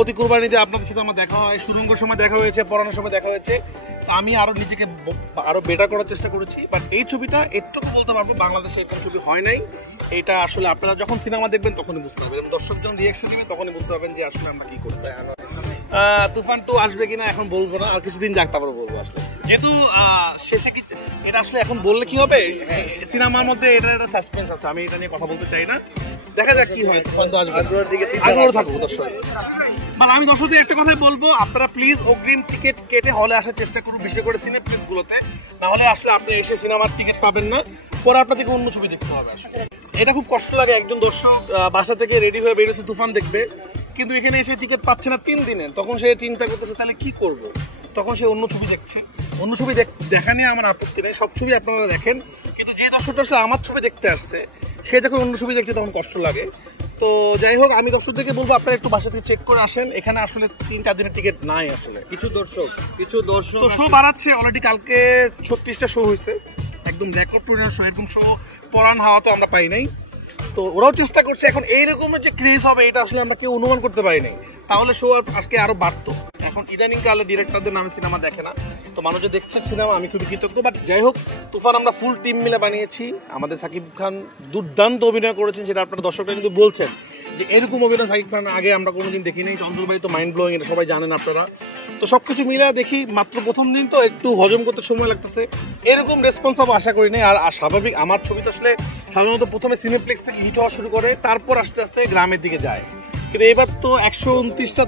প্রতি কুরবানিতে আপনাদের সাথে আমার দেখা হয়, সুরঙ্গের সময় দেখা হয়েছে, পড়ানোর সময় দেখা হয়েছে। আমি আরো নিজেকে আরো বেটার করার চেষ্টা করেছি। বাট এই ছবিটা এটুকু বলতে পারবো, বাংলাদেশে এরকম ছবি হয় নাই। এটা আসলে আপনারা যখন সিনেমা দেখবেন তখনই বুঝতে পারবেন, দর্শকজন রিয়াকশন দিবে তখনই বুঝতে পারবেন যে আসলে আমরা কি করছি। তুফান 2 আসবে কিনা এখন বলবো না, আর কিছুদিন যাক তারপরে বলবো। আসলে যেহেতু শেষে কি এটা আসলে এখন বললে কি হবে, সিনেমার মধ্যে এটা সাসপেন্স আছে, আমি এটা নিয়ে কথা বলতে চাই না। দেখা যাক কি হয়। তুফান 2 আসবে, আগ্রহ থাকবো দর্শক। মানে আমি দর্শকদের একটা কথাই বলবো, আপনারা প্লিজ অগ্রিম টিকিট কেটে হলে আসার চেষ্টা করুন, বিশেষ করে সিনেপ্লেক্স গুলোতে। না হলে আসলে আপনি এসে সিনেমার টিকিট পাবেন না, পরে আপনাদেরকে অন্য ছবি দেখতে হবে। আসলে এটা খুব কষ্ট লাগে, একজন দর্শক বাসা থেকে রেডি হয়ে বেরিয়েছে তুফান দেখবে, কিন্তু এখানে এসে টিকিট পাচ্ছে না 3 দিনের। তখন সে চিন্তা করতেছে তাহলে কি করবো, তখন সে অন্য ছবি দেখছে। অন্য ছবি দেখা নিয়ে আমার আপত্তি নেই, সব ছবি আপনারা দেখেন, কিন্তু যে দর্শকটা আসলে আমার ছবি দেখতে আসছে সে যখন অন্য ছবি দেখছে তখন কষ্ট লাগে। তো যাই হোক, আমি দর্শকদেরকে বলবো আপনারা একটু বাসা থেকে চেক করে আসেন, এখানে আসলে 3-4 দিনের টিকিট নাই। আসলে কিছু দর্শক তো শো বাড়াচ্ছে, অলরেডি কালকে 36টা শো হয়েছে, একদম রেকর্ড পরিমাণ শো। এরকম শো পরান হাওয়া তো আমরা পাই নাই। তো ওরাও চেষ্টা করছে, এখন এইরকমের যে ক্রেজ হবে এটা আসলে আমরা কেউ অনুমান করতে পারি নাই, তাহলে শো আজকে আরো বাড়তো। এখন ইদানিং কালে ডিরেক্টরদের নামে সিনেমা দেখে না, তো মানুষ যে দেখছে সিনেমা, আমি খুবই কৃতজ্ঞ। বাট যাই হোক, তুফান আমরা ফুল টিম মিলে বানিয়েছি। আমাদের সাকিব খান দুর্দান্ত অভিনয় করেছেন, সেটা আপনারা দর্শকরা কিন্তু বলছেন যে এরকম অভিনয় সাকিব খান আগে আমরা কোনোদিন দেখি নাই। চঞ্চল ভাই তো মাইন্ড ব্লোয়িং, এটা সবাই জানেন আপনারা। তো সবকিছু মিলে দেখি, মাত্র প্রথম দিন তো একটু হজম করতে সময় লাগতেছে, এরকম রেসপন্স পাবো আশা করি নাই। আর স্বাভাবিক, আমার ছবি তো আসলে সাধারণত প্রথমে সিনেপ্লেক্স থেকে হিট হওয়া শুরু করে, তারপর আস্তে আস্তে গ্রামের দিকে যায়। কিন্তু এবার তো 129টা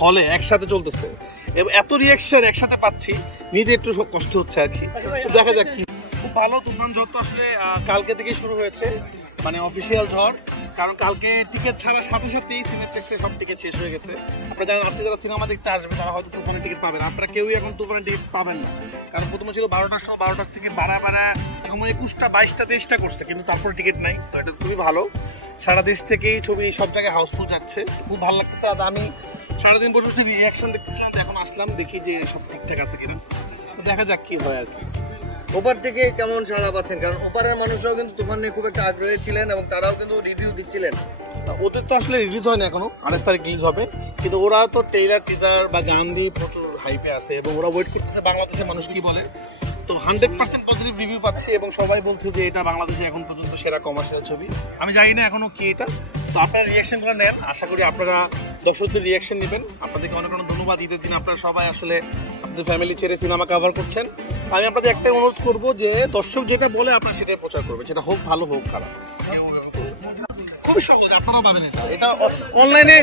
হলে একসাথে চলতেছে, এত রিয়াকশন একসাথে পাচ্ছি, নিজে একটু কষ্ট হচ্ছে আর কি। দেখা যাক কি। খুব ভালো, তুফান ঝড় তো আসলে কালকে থেকেই শুরু হয়েছে, মানে অফিসিয়াল ঝড়। কারণ কালকে টিকিট ছাড়ার সাথে সাথেই সিনেপ্লেক্সে সব টিকিট শেষ হয়ে গেছে। আপনারা জানেন, আজকে যারা সিনেমা দেখতে আসবে তারা হয়তো তুফানের টিকিট পাবেন, আপনারা কেউই এখন তুফানের টিকিট পাবেন না। কারণ প্রথমে ছিল 12টার সময়, 12টার থেকে বাড়া এখন 21টা 22টা 23টা করছে, কিন্তু তারপরে টিকিট নাই। তো এটা খুবই ভালো, সারা দেশ থেকেই ছবি সব জায়গায় হাউসফুল যাচ্ছে, খুব ভালো লাগতেছে। আর আমি সারাদিন বসে বসে রিয়াকশন দেখতেছিলাম, এখন আসলাম দেখি যে সব ঠিকঠাক আছে কিনা। তো দেখা যাক কি হয় আর কি। ওপার থেকে কেমন সাড়া পাচ্ছেন? কারণ ওপারের মানুষরাও কিন্তু তুফান নিয়ে খুব একটা আগ্রহী ছিলেন এবং তারাও কিন্তু রিভিউ দিচ্ছিলেন। ওদের তো আসলে রিলিজ হয়নি এখনো, 28 তারিখ রিলিজ হবে, কিন্তু ওরা তো ট্রেইলার টিজার বা গান দিয়ে প্রচুর হাইপে আছে এবং ওরা ওয়েট করতেছে বাংলাদেশের মানুষ কি বলে। তো 100% পজিটিভ রিভিউ পাচ্ছে এবং সবাই বলছে যে এটা বাংলাদেশে এখন পর্যন্ত সেরা কমার্শিয়াল ছবি। আমি জানি না এখনো কি এটা, তো আপনারা রিয়াকশনগুলো নেন, আশা করি আপনারা দর্শকদের রিয়াকশন নেবেন। আপনাদেরকে অনেক অনেক ধন্যবাদ। ঈদের দিন আপনারা সবাই আসলে আপনাদের ফ্যামিলি ছেড়ে সিনেমা কভার করছেন। আমি আপনাদের একটাই অনুরোধ করবো যে দর্শক যেটা বলে আপনারা সেটাই প্রচার করবেন, সেটা হোক ভালো হোক খারাপ। খুবই সহজ, আপনারা পাবেন এটা অনলাইনে,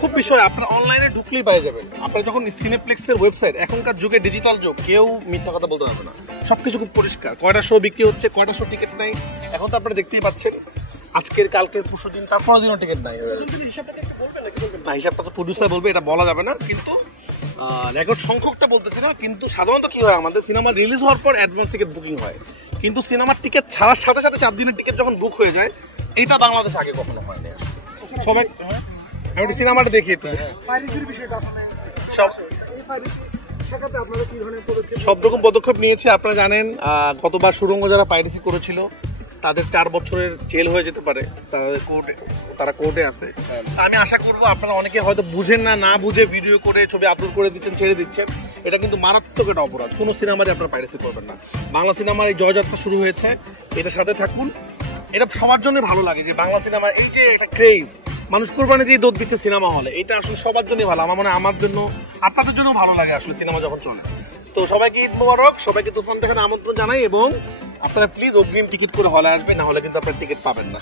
খুব বিষয় আপনারা অনলাইনে ঢুকলেই পেয়ে যাবেন। আপনারা যখন সিনেপ্লেক্সের ওয়েবসাইট, এখনকার যুগে ডিজিটাল যুগ, কেউ মিথ্যা কথা বলতে পারবে না, সবকিছু খুব পরিষ্কার। কয়টা শো বিক্রি হচ্ছে, কয়টা শো টিকিট নাই, এখন তো আপনারা দেখতেই পাচ্ছেন। আজকের, কালকের, পরশু দিন, তারপরের দিনও টিকিট নাই। না, হিসাবটা তো প্রডিউসার বলবে, এটা বলা যাবে না, কিন্তু রেকর্ড সংখ্যকটা বলতেছি না। কিন্তু সাধারণত কি হয়, আমাদের সিনেমা রিলিজ হওয়ার পর অ্যাডভান্স টিকিট বুকিং হয়, কিন্তু সিনেমার টিকিট ছাড়ার সাথে সাথে 4 দিনের টিকিট যখন বুক হয়ে যায়, এইটা বাংলাদেশে আগে কখনো হয়নি। সবাই আমি সিনেমাটা দেখি একটু, সব রকম পদক্ষেপ নিয়েছে। আপনারা জানেন গতবার সুরঙ্গ যারা পাইরেসি করেছিল তাদের 4 বছরের জেল হয়ে যেতে পারে, তারা কোর্টে আছে। আমি আশা করবো আপনারা অনেকে হয়তো বুঝেন না, না বুঝে ভিডিও করে ছবি আপলোড করে দিচ্ছেন, ছেড়ে দিচ্ছেন, এটা কিন্তু মারাত্মক একটা অপরাধ। কোনো সিনেমারে আপনারা পাইরেসি করবেন না। বাংলা সিনেমার এই জয়যাত্রা শুরু হয়েছে, এটার সাথে থাকুন। এটা সবার জন্য ভালো লাগে যে বাংলা সিনেমা এই যে একটা ক্রেজ, মানুষ কোরবানি দিয়ে দৌড় দিচ্ছে সিনেমা হলে, এটা আসলে সবার জন্য ভালো। আমার মনে হয় আমার জন্য, আপনাদের জন্য ভালো লাগে আসলে সিনেমা যখন চলে। তো সবাইকে ঈদ মোবারক, সবাইকে তুফান দেখার আমন্ত্রণ জানাই এবং আপনারা প্লিজ অগ্রিম টিকিট করে হলে আসবেন, না হলে কিন্তু আপনারা টিকিট পাবেন না।